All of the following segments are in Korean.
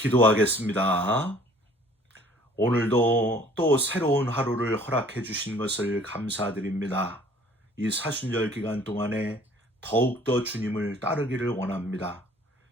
기도하겠습니다. 오늘도 또 새로운 하루를 허락해 주신 것을 감사드립니다. 이 사순절 기간 동안에 더욱더 주님을 따르기를 원합니다.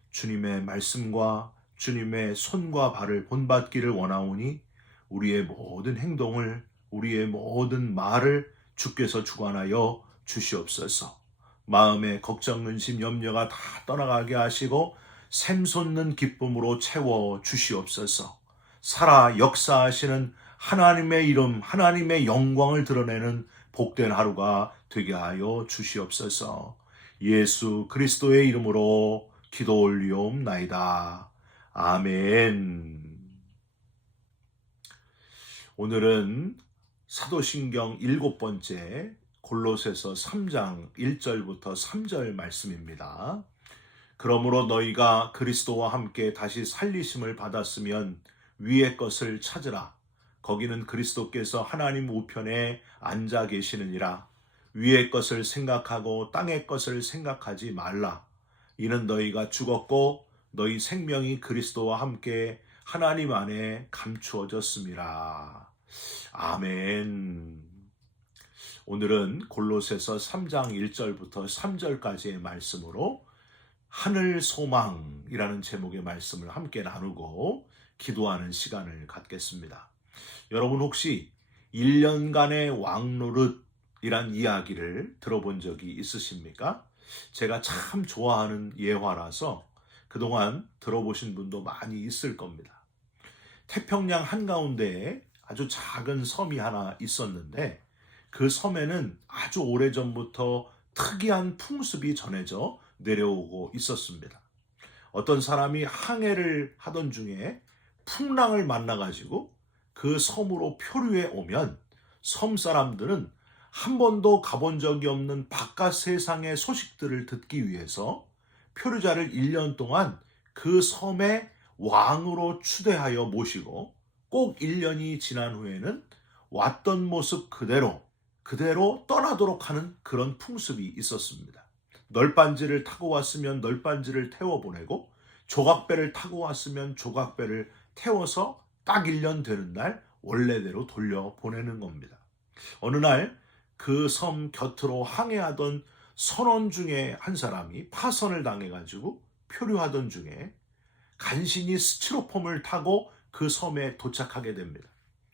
주님의 말씀과 주님의 손과 발을 본받기를 원하오니 우리의 모든 행동을, 우리의 모든 말을 주께서 주관하여 주시옵소서. 마음의 걱정, 근심, 염려가 다 떠나가게 하시고 샘솟는 기쁨으로 채워 주시옵소서. 살아 역사하시는 하나님의 이름, 하나님의 영광을 드러내는 복된 하루가 되게 하여 주시옵소서. 예수 그리스도의 이름으로 기도 올리옵나이다. 아멘. 오늘은 사도신경 7번째 골로새서 3장 1절부터 3절 말씀입니다. 그러므로 너희가 그리스도와 함께 다시 살리심을 받았으면 위의 것을 찾으라. 거기는 그리스도께서 하나님 우편에 앉아 계시느니라. 위의 것을 생각하고 땅의 것을 생각하지 말라. 이는 너희가 죽었고 너희 생명이 그리스도와 함께 하나님 안에 감추어졌음이라. 아멘. 오늘은 골로새서 3장 1절부터 3절까지의 말씀으로 하늘 소망이라는 제목의 말씀을 함께 나누고 기도하는 시간을 갖겠습니다. 여러분 혹시 1년간의 왕노릇이란 이야기를 들어본 적이 있으십니까? 제가 참 좋아하는 예화라서 그동안 들어보신 분도 많이 있을 겁니다. 태평양 한가운데에 아주 작은 섬이 하나 있었는데 그 섬에는 아주 오래전부터 특이한 풍습이 전해져 내려오고 있었습니다. 어떤 사람이 항해를 하던 중에 풍랑을 만나가지고 그 섬으로 표류해 오면 섬 사람들은 한 번도 가본 적이 없는 바깥 세상의 소식들을 듣기 위해서 표류자를 1년 동안 그 섬의 왕으로 추대하여 모시고 꼭 1년이 지난 후에는 왔던 모습 그대로 떠나도록 하는 그런 풍습이 있었습니다. 널빤지를 타고 왔으면 널빤지를 태워보내고 조각배를 타고 왔으면 조각배를 태워서 딱 1년 되는 날 원래대로 돌려보내는 겁니다. 어느 날 그 섬 곁으로 항해하던 선원 중에 한 사람이 파선을 당해가지고 표류하던 중에 간신히 스티로폼을 타고 그 섬에 도착하게 됩니다.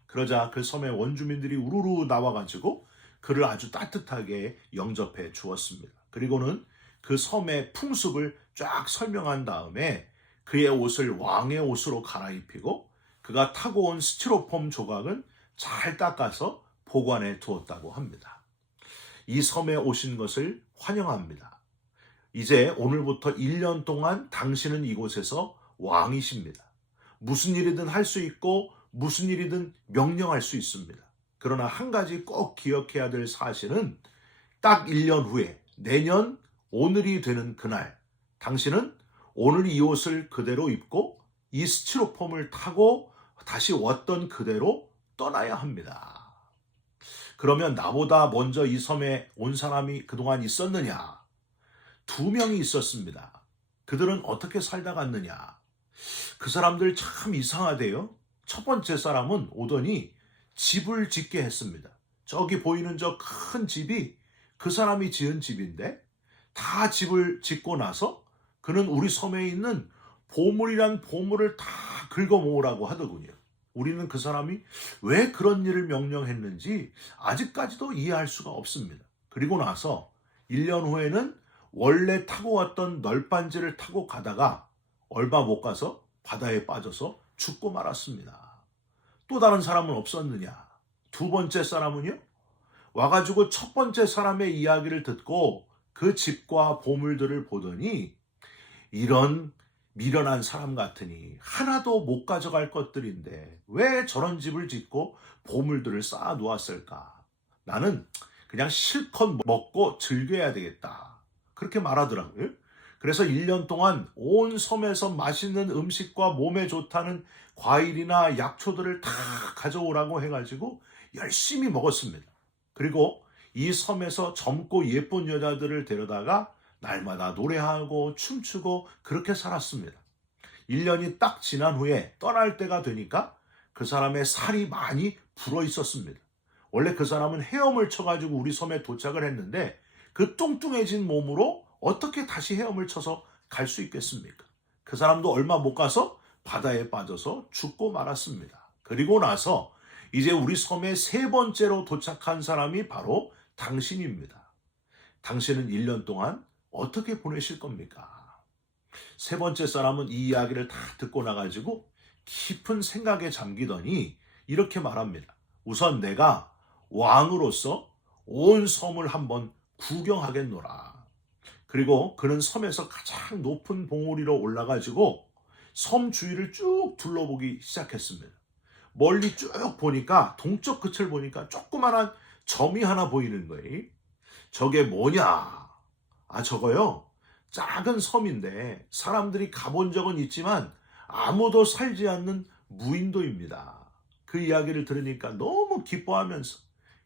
그러자 그 섬의 원주민들이 우르르 나와가지고 그를 아주 따뜻하게 영접해 주었습니다. 그리고는 그 섬의 풍습을 쫙 설명한 다음에 그의 옷을 왕의 옷으로 갈아입히고 그가 타고 온 스티로폼 조각은 잘 닦아서 보관해 두었다고 합니다. 이 섬에 오신 것을 환영합니다. 이제 오늘부터 1년 동안 당신은 이곳에서 왕이십니다. 무슨 일이든 할 수 있고 무슨 일이든 명령할 수 있습니다. 그러나 한 가지 꼭 기억해야 될 사실은 딱 1년 후에 내년 오늘이 되는 그날 당신은 오늘 이 옷을 그대로 입고 이 스티로폼을 타고 다시 왔던 그대로 떠나야 합니다. 그러면 나보다 먼저 이 섬에 온 사람이 그동안 있었느냐? 2명이 있었습니다. 그들은 어떻게 살다 갔느냐? 그 사람들 참 이상하대요. 첫 번째 사람은 오더니 집을 짓게 했습니다. 저기 보이는 저 큰 집이 그 사람이 지은 집인데 다 집을 짓고 나서 그는 우리 섬에 있는 보물이란 보물을 다 긁어 모으라고 하더군요. 우리는 그 사람이 왜 그런 일을 명령했는지 아직까지도 이해할 수가 없습니다. 그리고 나서 1년 후에는 원래 타고 왔던 널빤지를 타고 가다가 얼마 못 가서 바다에 빠져서 죽고 말았습니다. 또 다른 사람은 없었느냐? 2번째 사람은요? 와가지고 첫 번째 사람의 이야기를 듣고 그 집과 보물들을 보더니 이런 미련한 사람 같으니 하나도 못 가져갈 것들인데 왜 저런 집을 짓고 보물들을 쌓아 놓았을까? 나는 그냥 실컷 먹고 즐겨야 되겠다. 그렇게 말하더라고요. 그래서 1년 동안 온 섬에서 맛있는 음식과 몸에 좋다는 과일이나 약초들을 다 가져오라고 해가지고 열심히 먹었습니다. 그리고 이 섬에서 젊고 예쁜 여자들을 데려다가 날마다 노래하고 춤추고 그렇게 살았습니다. 1년이 딱 지난 후에 떠날 때가 되니까 그 사람의 살이 많이 불어 있었습니다. 원래 그 사람은 헤엄을 쳐가지고 우리 섬에 도착을 했는데 그 뚱뚱해진 몸으로 어떻게 다시 헤엄을 쳐서 갈 수 있겠습니까? 그 사람도 얼마 못 가서 바다에 빠져서 죽고 말았습니다. 그리고 나서 이제 우리 섬에 세 번째로 도착한 사람이 바로 당신입니다. 당신은 1년 동안 어떻게 보내실 겁니까? 세 번째 사람은 이 이야기를 다 듣고 나가지고 깊은 생각에 잠기더니 이렇게 말합니다. 우선 내가 왕으로서 온 섬을 한번 구경하겠노라. 그리고 그는 섬에서 가장 높은 봉우리로 올라가지고 섬 주위를 쭉 둘러보기 시작했습니다. 멀리 쭉 보니까 동쪽 끝을 보니까 조그만한 점이 하나 보이는 거예요. 저게 뭐냐? 아, 저거요. 작은 섬인데 사람들이 가본 적은 있지만 아무도 살지 않는 무인도입니다. 그 이야기를 들으니까 너무 기뻐하면서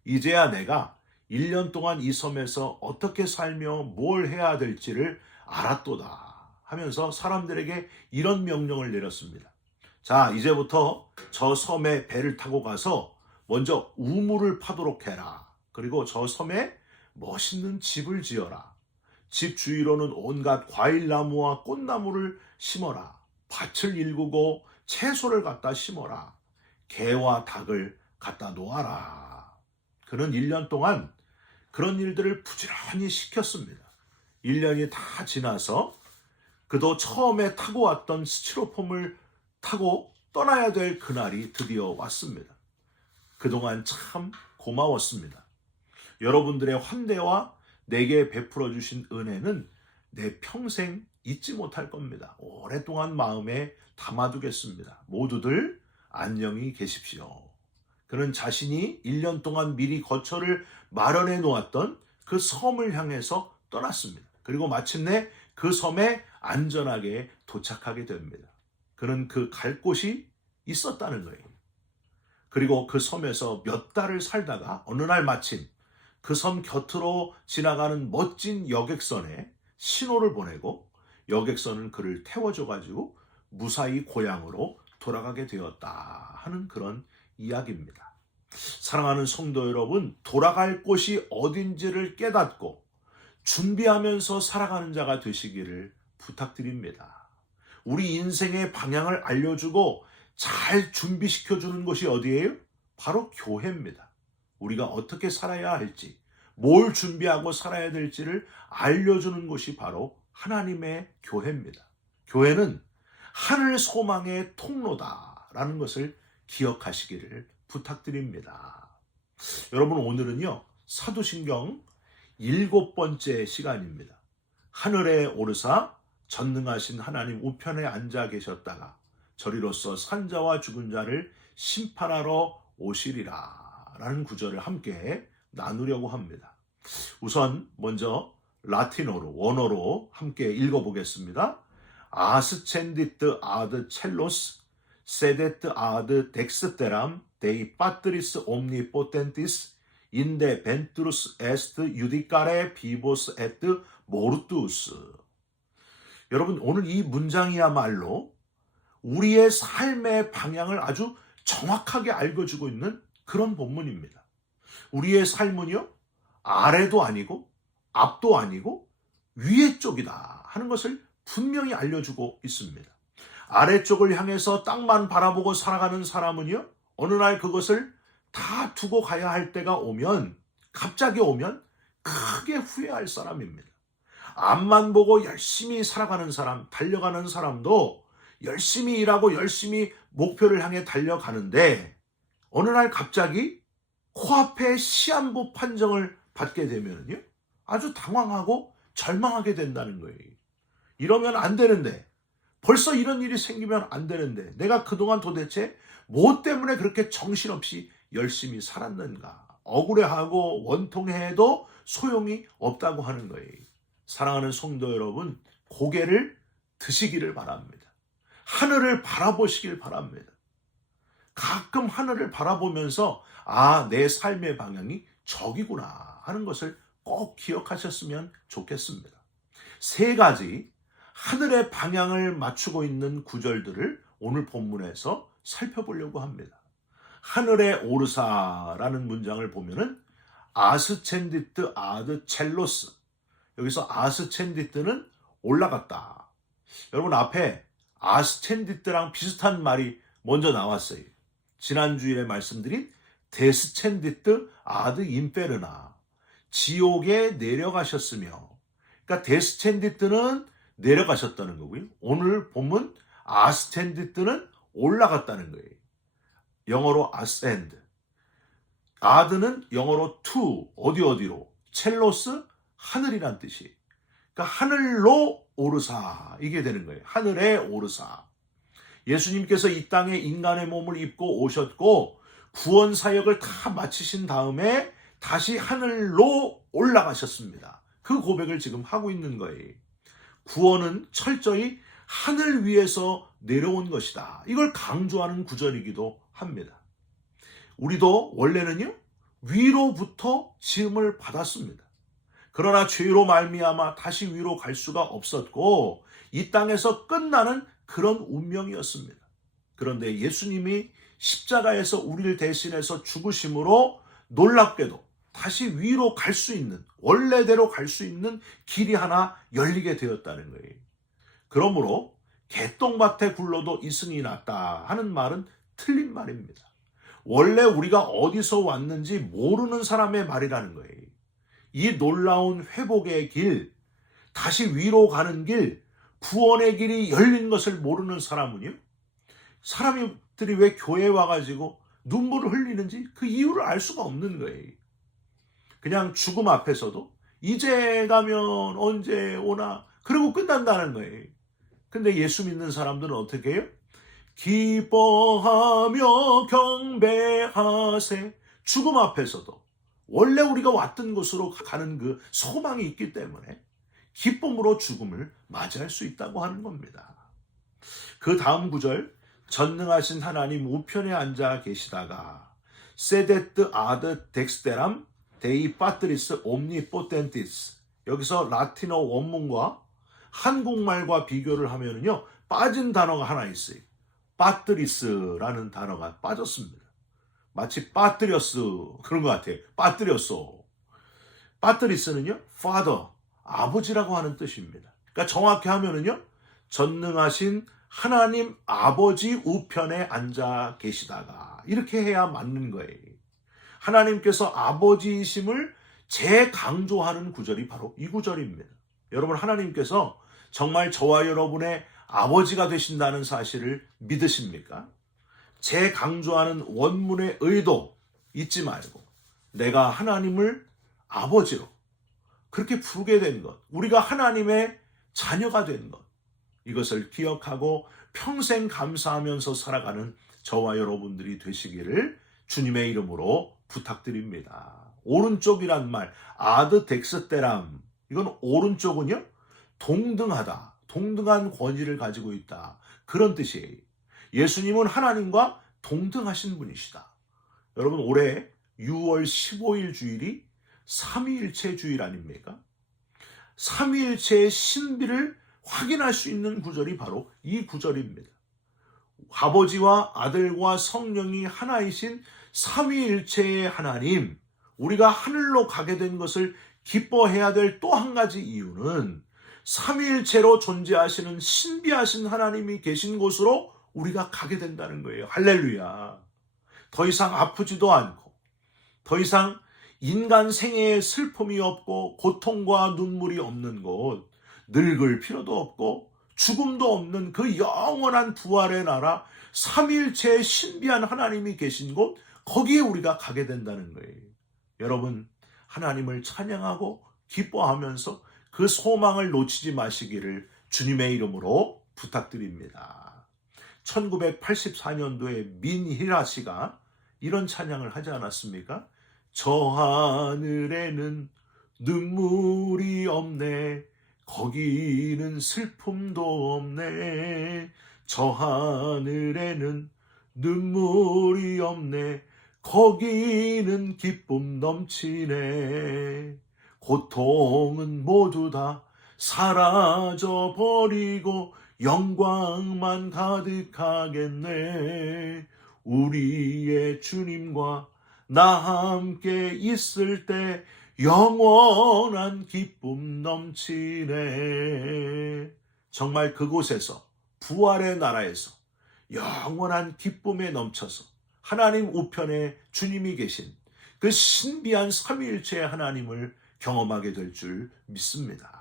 이제야 내가 1년 동안 이 섬에서 어떻게 살며 뭘 해야 될지를 알았도다 하면서 사람들에게 이런 명령을 내렸습니다. 자, 이제부터 저 섬에 배를 타고 가서 먼저 우물을 파도록 해라. 그리고 저 섬에 멋있는 집을 지어라. 집 주위로는 온갖 과일나무와 꽃나무를 심어라. 밭을 일구고 채소를 갖다 심어라. 개와 닭을 갖다 놓아라. 그는 1년 동안 그런 일들을 부지런히 시켰습니다. 1년이 다 지나서 그도 처음에 타고 왔던 스티로폼을 타고 떠나야 될 그날이 드디어 왔습니다. 그동안 참 고마웠습니다. 여러분들의 환대와 내게 베풀어 주신 은혜는 내 평생 잊지 못할 겁니다. 오랫동안 마음에 담아두겠습니다. 모두들 안녕히 계십시오. 그는 자신이 1년 동안 미리 거처를 마련해 놓았던 그 섬을 향해서 떠났습니다. 그리고 마침내 그 섬에 안전하게 도착하게 됩니다. 그는 그 갈 곳이 있었다는 거예요. 그리고 그 섬에서 몇 달을 살다가 어느 날 마침 그 섬 곁으로 지나가는 멋진 여객선에 신호를 보내고 여객선은 그를 태워줘가지고 무사히 고향으로 돌아가게 되었다 하는 그런 이야기입니다. 사랑하는 성도 여러분, 돌아갈 곳이 어딘지를 깨닫고 준비하면서 살아가는 자가 되시기를 부탁드립니다. 우리 인생의 방향을 알려주고 잘 준비시켜주는 곳이 어디예요? 바로 교회입니다. 우리가 어떻게 살아야 할지, 뭘 준비하고 살아야 될지를 알려주는 곳이 바로 하나님의 교회입니다. 교회는 하늘 소망의 통로다라는 것을 기억하시기를 부탁드립니다. 여러분, 오늘은요, 사도신경 7번째 시간입니다. 하늘에 오르사 전능하신 하나님 우편에 앉아 계셨다가 저리로서 산자와 죽은 자를 심판하러 오시리라 라는 구절을 함께 나누려고 합니다. 우선 먼저 라틴어로, 원어로 함께 읽어보겠습니다. 아스첸디트 아드 첼로스 세데트 아드 덱스테람 데이 파트리스 옴니포텐티스 인데 벤투루스 에스트 유디카레 비보스 에트 모르투스. 여러분, 오늘 이 문장이야말로 우리의 삶의 방향을 아주 정확하게 알려주고 있는 그런 본문입니다. 우리의 삶은요, 아래도 아니고 앞도 아니고 위에 쪽이다 하는 것을 분명히 알려주고 있습니다. 아래쪽을 향해서 땅만 바라보고 살아가는 사람은요, 어느 날 그것을 다 두고 가야 할 때가 오면, 갑자기 오면 크게 후회할 사람입니다. 앞만 보고 열심히 살아가는 사람, 달려가는 사람도 열심히 일하고 열심히 목표를 향해 달려가는데 어느 날 갑자기 코앞에 시한부 판정을 받게 되면요, 아주 당황하고 절망하게 된다는 거예요. 이러면 안 되는데, 벌써 이런 일이 생기면 안 되는데 내가 그동안 도대체 뭐 때문에 그렇게 정신없이 열심히 살았는가? 억울해하고 원통해도 소용이 없다고 하는 거예요. 사랑하는 성도 여러분, 고개를 드시기를 바랍니다. 하늘을 바라보시길 바랍니다. 가끔 하늘을 바라보면서 내 삶의 방향이 저기구나 하는 것을 꼭 기억하셨으면 좋겠습니다. 3가지 하늘의 방향을 맞추고 있는 구절들을 오늘 본문에서 살펴보려고 합니다. 하늘에 오르사라는 문장을 보면은 아스첸디트 아드 첼로스, 여기서 아스첸디트는 올라갔다. 여러분, 앞에 아스첸디트랑 비슷한 말이 먼저 나왔어요. 지난주일에 말씀드린 데스첸디트 아드 인페르나, 지옥에 내려가셨으며, 그러니까 데스첸디트는 내려가셨다는 거고요. 오늘 본문 아스첸디트는 올라갔다는 거예요. 영어로 ascend. 아드는 영어로 to, 어디로? 첼로스, 하늘이란 뜻이. 그러니까 하늘로 오르사, 이게 되는 거예요. 하늘에 오르사. 예수님께서 이 땅에 인간의 몸을 입고 오셨고 구원 사역을 다 마치신 다음에 다시 하늘로 올라가셨습니다. 그 고백을 지금 하고 있는 거예요. 구원은 철저히 하늘 위에서 내려온 것이다. 이걸 강조하는 구절이기도 합니다. 우리도 원래는요, 위로부터 지음을 받았습니다. 그러나 죄로 말미암아 다시 위로 갈 수가 없었고 이 땅에서 끝나는 그런 운명이었습니다. 그런데 예수님이 십자가에서 우리를 대신해서 죽으심으로 놀랍게도 다시 위로 갈 수 있는, 원래대로 갈 수 있는 길이 하나 열리게 되었다는 거예요. 그러므로 개똥밭에 굴러도 이승이 났다 하는 말은 틀린 말입니다. 원래 우리가 어디서 왔는지 모르는 사람의 말이라는 거예요. 이 놀라운 회복의 길, 다시 위로 가는 길, 구원의 길이 열린 것을 모르는 사람은요, 사람들이 왜 교회에 와가지고 눈물을 흘리는지 그 이유를 알 수가 없는 거예요. 그냥 죽음 앞에서도 이제 가면 언제 오나 그러고 끝난다는 거예요. 근데 예수 믿는 사람들은 어떻게 해요? 기뻐하며 경배하세. 죽음 앞에서도 원래 우리가 왔던 곳으로 가는 그 소망이 있기 때문에 기쁨으로 죽음을 맞이할 수 있다고 하는 겁니다. 그 다음 구절, 전능하신 하나님 우편에 앉아 계시다가 세데트 아드 덱스테람 데이 파트리스 옴니포텐티스, 여기서 라틴어 원문과 한국말과 비교를 하면요, 빠진 단어가 하나 있어요. 파트리스라는 단어가 빠졌습니다. 마치 빠뜨렸어 그런 것 같아요. 빠뜨렸어. 파트리스는요, father, 아버지라고 하는 뜻입니다. 그러니까 정확히 하면은요, 전능하신 하나님 아버지 우편에 앉아 계시다가, 이렇게 해야 맞는 거예요. 하나님께서 아버지이심을 재강조하는 구절이 바로 이 구절입니다. 여러분, 하나님께서 정말 저와 여러분의 아버지가 되신다는 사실을 믿으십니까? 재강조하는 원문의 의도 잊지 말고 내가 하나님을 아버지로 그렇게 부르게 된 것, 우리가 하나님의 자녀가 된 것, 이것을 기억하고 평생 감사하면서 살아가는 저와 여러분들이 되시기를 주님의 이름으로 부탁드립니다. 오른쪽이란 말, 아드 덱스테람, 이건 오른쪽은요, 동등하다, 동등한 권위를 가지고 있다, 그런 뜻이에요. 예수님은 하나님과 동등하신 분이시다. 여러분, 올해 6월 15일 주일이 삼위일체 주일 아닙니까? 삼위일체의 신비를 확인할 수 있는 구절이 바로 이 구절입니다. 아버지와 아들과 성령이 하나이신 삼위일체의 하나님, 우리가 하늘로 가게 된 것을 기뻐해야 될 또 한 가지 이유는 삼위일체로 존재하시는 신비하신 하나님이 계신 곳으로 우리가 가게 된다는 거예요. 할렐루야. 더 이상 아프지도 않고, 더 이상 인간 생애에 슬픔이 없고 고통과 눈물이 없는 곳, 늙을 필요도 없고 죽음도 없는 그 영원한 부활의 나라, 삼위일체의 신비한 하나님이 계신 곳, 거기에 우리가 가게 된다는 거예요. 여러분, 하나님을 찬양하고 기뻐하면서 그 소망을 놓치지 마시기를 주님의 이름으로 부탁드립니다. 1984년도에 민희라 씨가 이런 찬양을 하지 않았습니까? 저 하늘에는 눈물이 없네, 거기는 슬픔도 없네. 저 하늘에는 눈물이 없네, 거기는 기쁨 넘치네. 고통은 모두 다 사라져 버리고 영광만 가득하겠네. 우리의 주님과 나 함께 있을 때 영원한 기쁨 넘치네. 정말 그곳에서, 부활의 나라에서 영원한 기쁨에 넘쳐서 하나님 우편에 주님이 계신 그 신비한 삼위일체의 하나님을 경험하게 될 줄 믿습니다.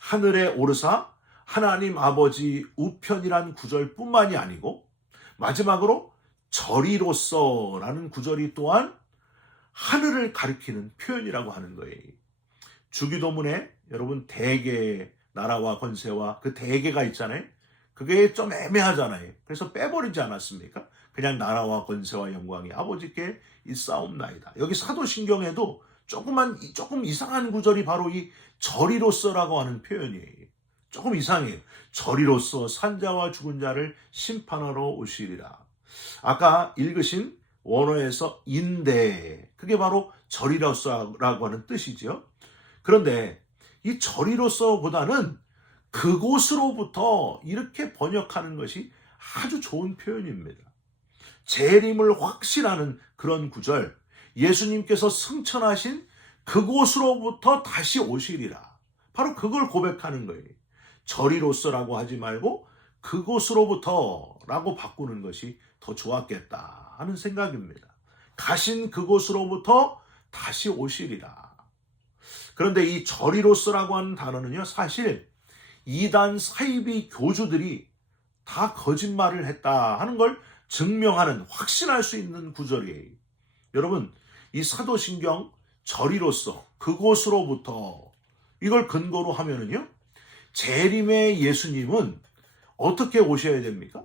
하늘에 오르사 하나님 아버지 우편이란 구절뿐만이 아니고 마지막으로 저리로서라는 구절이 또한 하늘을 가리키는 표현이라고 하는 거예요. 주기도문에 여러분 대개 나라와 권세와 그 대개가 있잖아요. 그게 좀 애매하잖아요. 그래서 빼버리지 않았습니까? 그냥 나라와 권세와 영광이 아버지께 있사옵나이다. 여기 사도신경에도 조금 이상한 구절이 바로 이 저리로서라고 하는 표현이에요. 조금 이상해요. 저리로서 산자와 죽은 자를 심판하러 오시리라. 아까 읽으신 원어에서 인대, 그게 바로 저리로서라고 하는 뜻이죠. 그런데 이 저리로서보다는 그곳으로부터 이렇게 번역하는 것이 아주 좋은 표현입니다. 재림을 확신하는 그런 구절, 예수님께서 승천하신 그곳으로부터 다시 오시리라. 바로 그걸 고백하는 거예요. 저리로서라고 하지 말고 그곳으로부터라고 바꾸는 것이 더 좋았겠다 하는 생각입니다. 가신 그곳으로부터 다시 오시리라. 그런데 이 저리로서라고 하는 단어는요, 사실 이단 사이비 교주들이 다 거짓말을 했다 하는 걸 증명하는, 확신할 수 있는 구절이에요. 여러분, 이 사도신경 저리로서 그곳으로부터 이걸 근거로 하면은요, 재림의 예수님은 어떻게 오셔야 됩니까?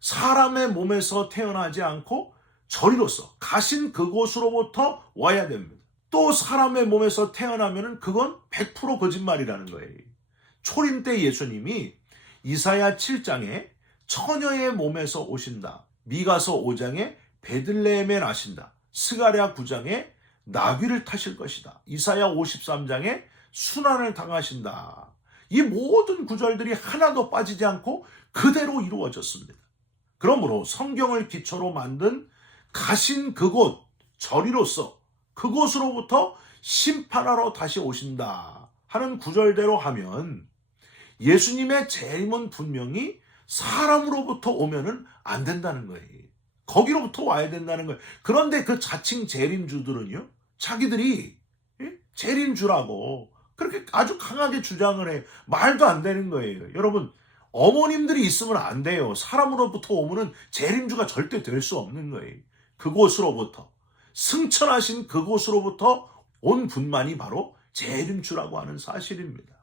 사람의 몸에서 태어나지 않고 저리로서 가신 그곳으로부터 와야 됩니다. 또 사람의 몸에서 태어나면은 그건 100% 거짓말이라는 거예요. 초림 때 예수님이 이사야 7장에 처녀의 몸에서 오신다. 미가서 5장에 베들레헴에 나신다. 스가랴 9장에 나귀를 타실 것이다. 이사야 53장에 순환을 당하신다. 이 모든 구절들이 하나도 빠지지 않고 그대로 이루어졌습니다. 그러므로 성경을 기초로 만든 가신 그곳, 저리로서 그곳으로부터 심판하러 다시 오신다 하는 구절대로 하면 예수님의 재림은 분명히 사람으로부터 오면은 안 된다는 거예요. 거기로부터 와야 된다는 거예요. 그런데 그 자칭 재림주들은요, 자기들이 재림주라고 그렇게 아주 강하게 주장을 해요. 말도 안 되는 거예요. 여러분, 어머님들이 있으면 안 돼요. 사람으로부터 오면은 재림주가 절대 될 수 없는 거예요. 그곳으로부터, 승천하신 그곳으로부터 온 분만이 바로 재림주라고 하는 사실입니다.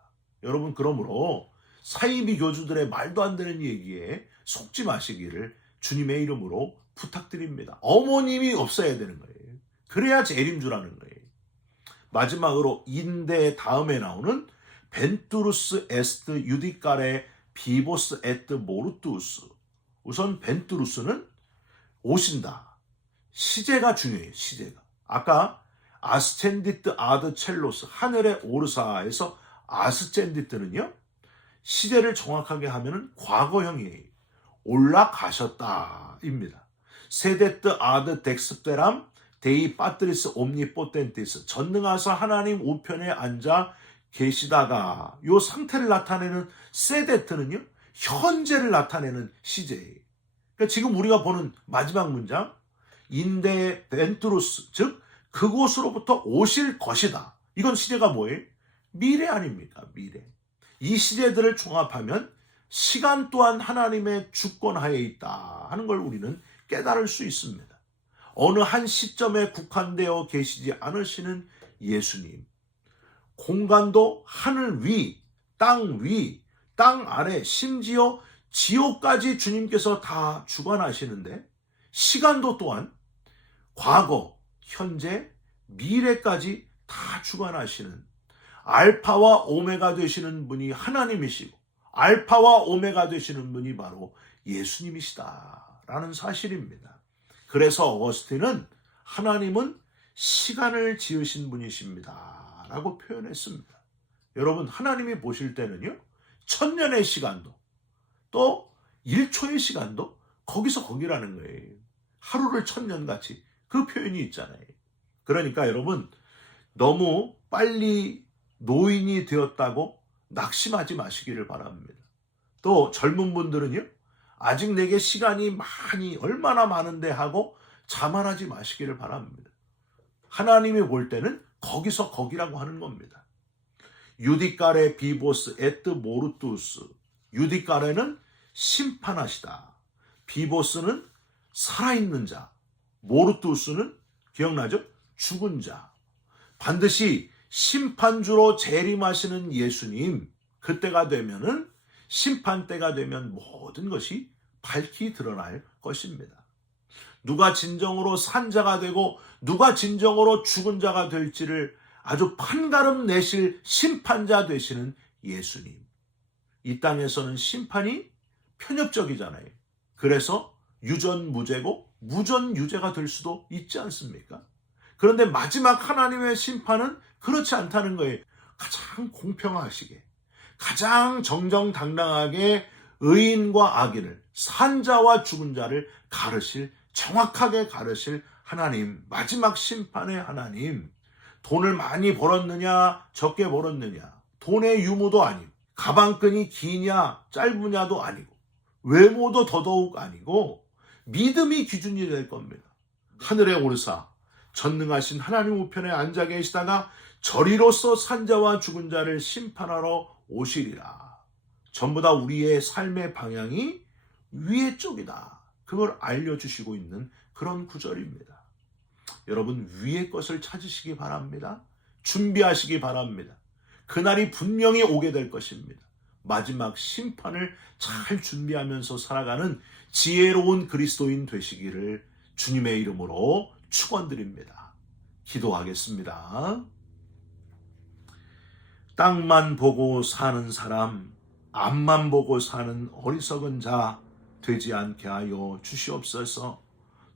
여러분, 그러므로 사이비 교주들의 말도 안 되는 얘기에 속지 마시기를 주님의 이름으로 부탁드립니다. 어머님이 없어야 되는 거예요. 그래야 재림주라는 거예요. 마지막으로 인대 다음에 나오는 벤투루스 에스트 유디카레 비보스 에트 모르투스. 우선 벤투루스는 오신다. 시제가 중요해요. 시제가. 아까 아스첸디트 아드 첼로스 하늘의 오르사에서 아스첸디트는요, 시제를 정확하게 하면은 과거형이에요. 올라가셨다입니다. 세데트 아드 덱스페람 데이 파트리스 옴니포텐티스, 전능하사 하나님 우편에 앉아 계시다가 요 상태를 나타내는 세데트는요, 현재를 나타내는 시제예요. 그러니까 지금 우리가 보는 마지막 문장, 인데 벤투루스, 즉 그곳으로부터 오실 것이다. 이건 시제가 뭐예요? 미래 아닙니까? 미래. 이 시제들을 종합하면 시간 또한 하나님의 주권하에 있다 하는 걸 우리는 깨달을 수 있습니다. 어느 한 시점에 국한되어 계시지 않으시는 예수님. 공간도 하늘 위, 땅 아래, 심지어 지옥까지 주님께서 다 주관하시는데, 시간도 또한 과거, 현재, 미래까지 다 주관하시는 알파와 오메가 되시는 분이 하나님이시고, 알파와 오메가 되시는 분이 바로 예수님이시다라는 사실입니다. 그래서 어거스틴은 하나님은 시간을 지으신 분이십니다 라고 표현했습니다. 여러분, 하나님이 보실 때는요, 천년의 시간도 또 1초의 시간도 거기서 거기라는 거예요. 하루를 천년같이 그 표현이 있잖아요. 그러니까 여러분, 너무 빨리 노인이 되었다고 낙심하지 마시기를 바랍니다. 또 젊은 분들은요, 아직 내게 시간이 얼마나 많은데 하고 자만하지 마시기를 바랍니다. 하나님이 볼 때는 거기서 거기라고 하는 겁니다. 유디카레 비보스 에트 모르투스. 유디카레는 심판하시다. 비보스는 살아있는 자. 모르투스는 기억나죠? 죽은 자. 반드시 심판주로 재림하시는 예수님, 그때가 되면은, 심판 때가 되면 모든 것이 밝히 드러날 것입니다. 누가 진정으로 산 자가 되고 누가 진정으로 죽은 자가 될지를 아주 판가름 내실 심판자 되시는 예수님. 이 땅에서는 심판이 편협적이잖아요. 그래서 유전무죄고 무전유죄가 될 수도 있지 않습니까? 그런데 마지막 하나님의 심판은 그렇지 않다는 거예요. 가장 공평하시게, 가장 정정당당하게 의인과 악인을, 산자와 죽은 자를 정확하게 가르실 하나님, 마지막 심판의 하나님. 돈을 많이 벌었느냐 적게 벌었느냐, 돈의 유무도 아니고, 가방끈이 기냐 짧으냐도 아니고, 외모도 더더욱 아니고, 믿음이 기준이 될 겁니다. 하늘에 오르사 전능하신 하나님 우편에 앉아 계시다가 저리로서 산자와 죽은 자를 심판하러 오시리라. 전부 다 우리의 삶의 방향이 위의 쪽이다. 그걸 알려주시고 있는 그런 구절입니다. 여러분, 위의 것을 찾으시기 바랍니다. 준비하시기 바랍니다. 그날이 분명히 오게 될 것입니다. 마지막 심판을 잘 준비하면서 살아가는 지혜로운 그리스도인 되시기를 주님의 이름으로 축원드립니다. 기도하겠습니다. 땅만 보고 사는 사람, 앞만 보고 사는 어리석은 자 되지 않게 하여 주시옵소서.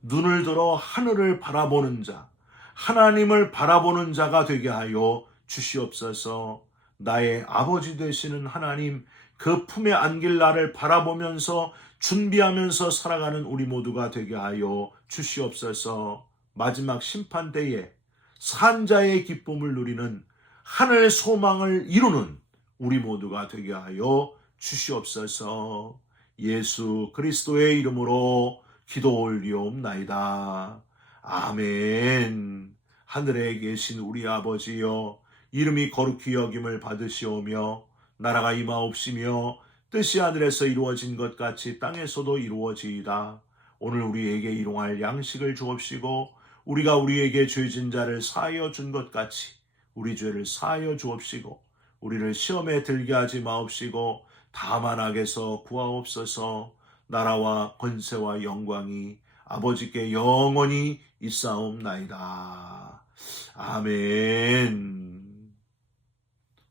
눈을 들어 하늘을 바라보는 자, 하나님을 바라보는 자가 되게 하여 주시옵소서. 나의 아버지 되시는 하나님, 그 품에 안길 나를 바라보면서 준비하면서 살아가는 우리 모두가 되게 하여 주시옵소서. 마지막 심판 때에 산자의 기쁨을 누리는, 하늘 소망을 이루는 우리 모두가 되게 하여 주시옵소서. 예수 그리스도의 이름으로 기도 올리옵나이다. 아멘. 하늘에 계신 우리 아버지여, 이름이 거룩히 여김을 받으시오며 나라가 임하옵시며 뜻이 하늘에서 이루어진 것 같이 땅에서도 이루어지이다. 오늘 우리에게 일용할 양식을 주옵시고 우리가 우리에게 죄진 자를 사하여 준 것 같이 우리 죄를 사하여 주옵시고 우리를 시험에 들게 하지 마옵시고 다만 악에서 구하옵소서. 나라와 권세와 영광이 아버지께 영원히 있사옵나이다. 아멘.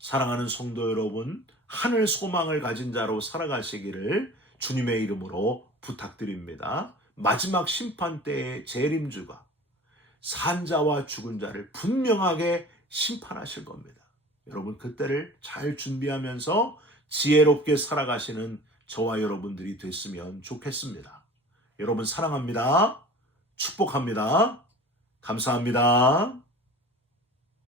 사랑하는 성도 여러분, 하늘 소망을 가진 자로 살아가시기를 주님의 이름으로 부탁드립니다. 마지막 심판 때의 재림주가 산자와 죽은 자를 분명하게 심판하실 겁니다. 여러분, 그때를 잘 준비하면서 지혜롭게 살아가시는 저와 여러분들이 됐으면 좋겠습니다. 여러분 사랑합니다. 축복합니다. 감사합니다.